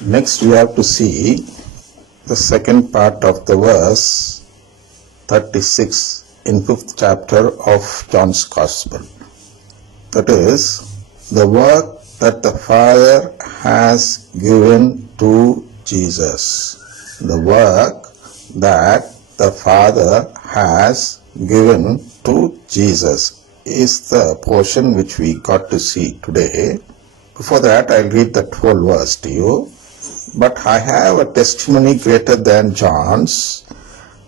Next we have to see the second part of the verse 36 in 5th chapter of John's Gospel. That is, the work that the Father has given to Jesus. The work that the Father has given to Jesus is the portion which we got to see today. Before that, I'll read that whole verse to you. But I have a testimony greater than John's,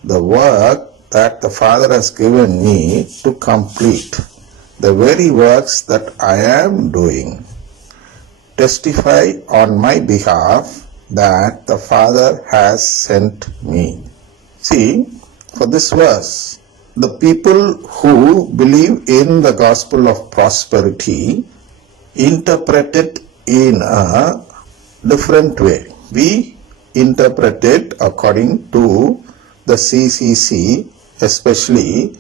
the work that the Father has given me to complete, the very works that I am doing, testify on my behalf that the Father has sent me. See, for this verse, the people who believe in the gospel of prosperity interpret it in a different way. We interpret it according to the CCC, especially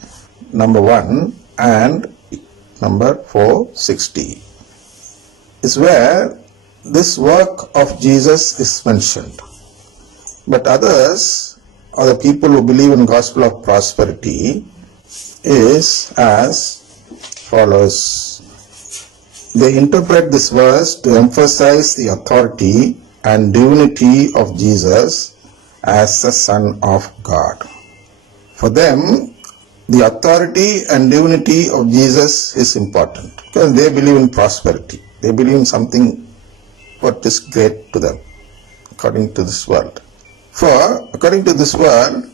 number 1 and number 460, is where this work of Jesus is mentioned. But others, or the people who believe in gospel of prosperity, is as follows. They interpret this verse to emphasize the authority and divinity of Jesus as the Son of God. For them, the authority and divinity of Jesus is important because they believe in prosperity. They believe in something what is great to them according to this world. For according to this world,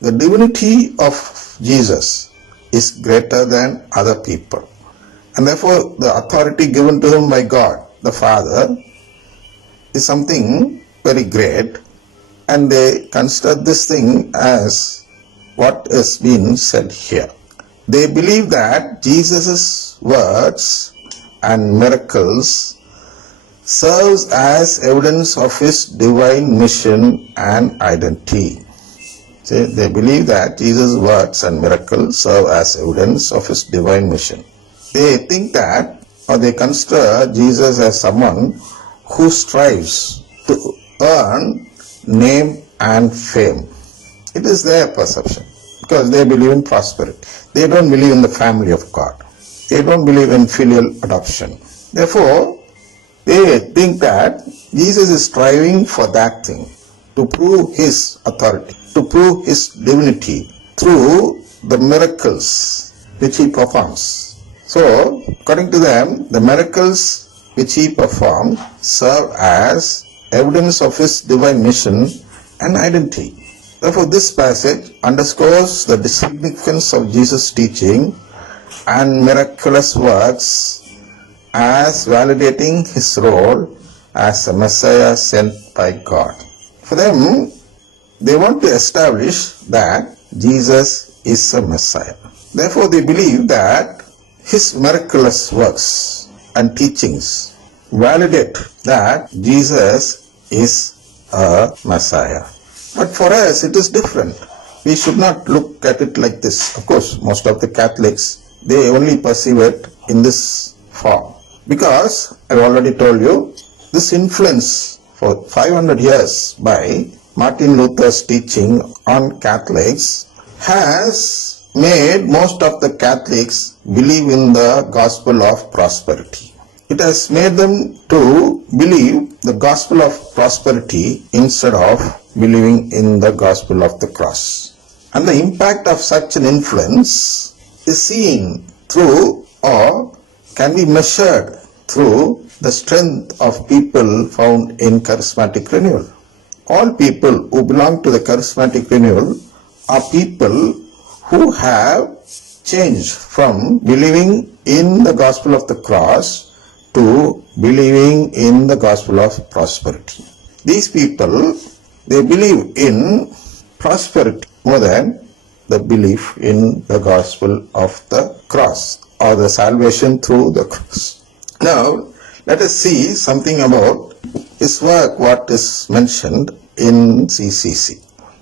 the divinity of Jesus is greater than other people. And therefore, the authority given to him by God, the Father, is something very great, and they consider this thing as what has been said here. They believe that Jesus' words and miracles serves as evidence of his divine mission and identity. See, they believe that Jesus' words and miracles serve as evidence of his divine mission. They think that, or they consider Jesus as someone who strives to earn name and fame. It is their perception because they believe in prosperity. They don't believe in the family of God. They don't believe in filial adoption. Therefore, they think that Jesus is striving for that thing, to prove his authority, to prove his divinity through the miracles which he performs. So, according to them, the miracles which he performed serve as evidence of his divine mission and identity. Therefore, this passage underscores the significance of Jesus' teaching and miraculous works as validating his role as a Messiah sent by God. For them, they want to establish that Jesus is a Messiah. Therefore, they believe that his miraculous works and teachings validate that Jesus is a Messiah. But for us, it is different. We should not look at it like this. Of course, most of the Catholics, they only perceive it in this form. Because, I've already told you, this influence for 500 years by Martin Luther's teaching on Catholics has made most of the Catholics believe in the gospel of prosperity. It has made them to believe the gospel of prosperity instead of believing in the gospel of the cross. And the impact of such an influence is seen through or can be measured through the strength of people found in charismatic renewal. All people who belong to the charismatic renewal are people who have changed from believing in the gospel of the cross to believing in the gospel of prosperity. These people, they believe in prosperity more than the belief in the gospel of the cross or the salvation through the cross. Now, let us see something about his work, what is mentioned in CCC.